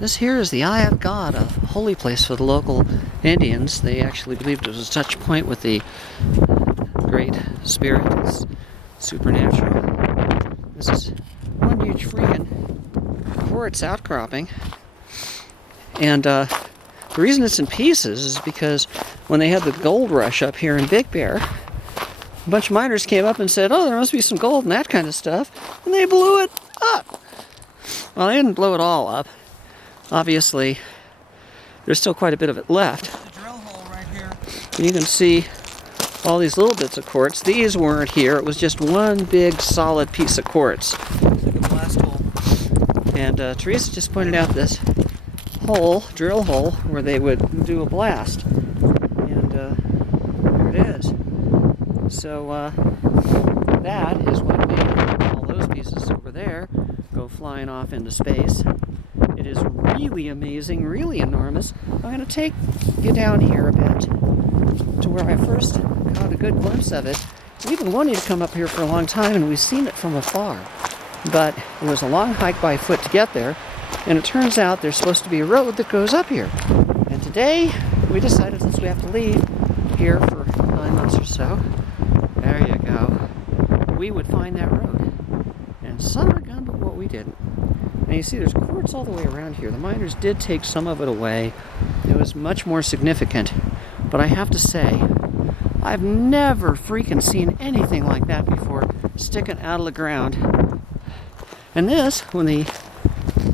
This here is the Eye of God, a holy place for the local Indians. They actually believed it was a touch point with the Great Spirit. It's supernatural. This is one huge freaking quartz outcropping. And the reason it's in pieces is because when they had the gold rush up here in Big Bear, a bunch of miners came up and said, oh, there must be some gold and that kind of stuff. And they blew it up. Well, they didn't blow it all up. Obviously, there's still quite a bit of it left. The drill hole right here. And you can see all these little bits of quartz. These weren't here. It was just one big solid piece of quartz. Like a blast hole. And Teresa just pointed out this hole, drill hole, where they would do a blast. And there it is. So that is what made all those pieces over there go flying off into space. It is really amazing, really enormous. I'm going to take you down here a bit to where I first got a good glimpse of it. We've been wanting to come up here for a long time, and we've seen it from afar. But it was a long hike by foot to get there, and it turns out there's supposed to be a road that goes up here. And today, we decided, since we have to leave here for 9 months or so, there you go, we would find that road. And son of a gun, but what we didn't. And you see there's quartz all the way around here. The miners did take some of it away. It was much more significant. But I have to say, I've never freaking seen anything like that before, sticking out of the ground. And this, when the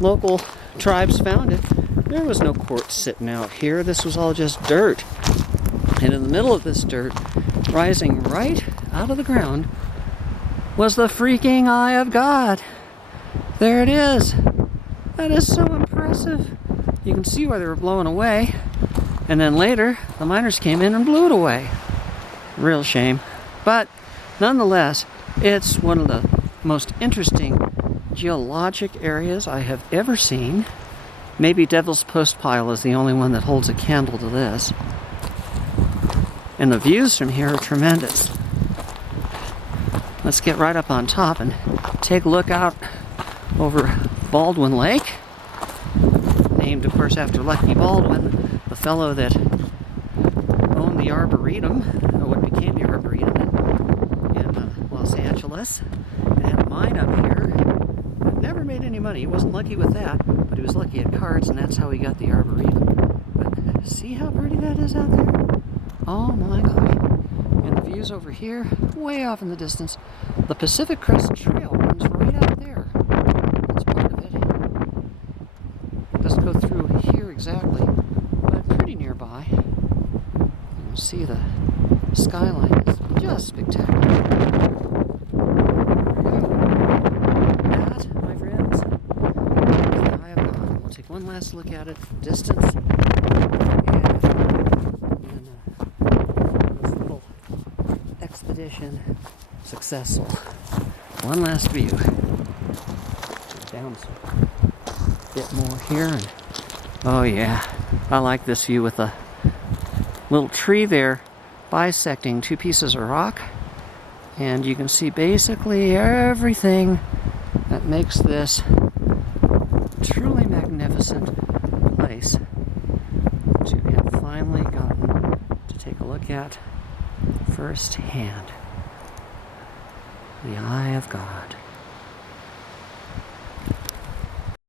local tribes found it, there was no quartz sitting out here. This was all just dirt. And in the middle of this dirt, rising right out of the ground, was the freaking Eye of God. There it is. That is so impressive. You can see why they were blown away. And then later, the miners came in and blew it away. Real shame. But nonetheless, it's one of the most interesting geologic areas I have ever seen. Maybe Devil's Postpile is the only one that holds a candle to this. And the views from here are tremendous. Let's get right up on top and take a look out over Baldwin Lake, named, of course, after Lucky Baldwin, the fellow that owned the Arboretum, or what became the Arboretum in Los Angeles, and had a mine up here that never made any money. He wasn't lucky with that, but he was lucky at cards, and that's how he got the Arboretum. But see how pretty that is out there? Oh my gosh. And the views over here, way off in the distance, the Pacific Crest Trail runs right out there. That's part of it. It doesn't go through here exactly, but pretty nearby. You'll see the skyline is just spectacular. That, my friends, is the Eye of God. We'll take one last look at it from distance. This little expedition successful. One last view. Down a bit more here. And, oh yeah, I like this view with a little tree there bisecting two pieces of rock. And you can see basically everything that makes this truly magnificent place to have finally gotten to take a look at firsthand. The Eye of God.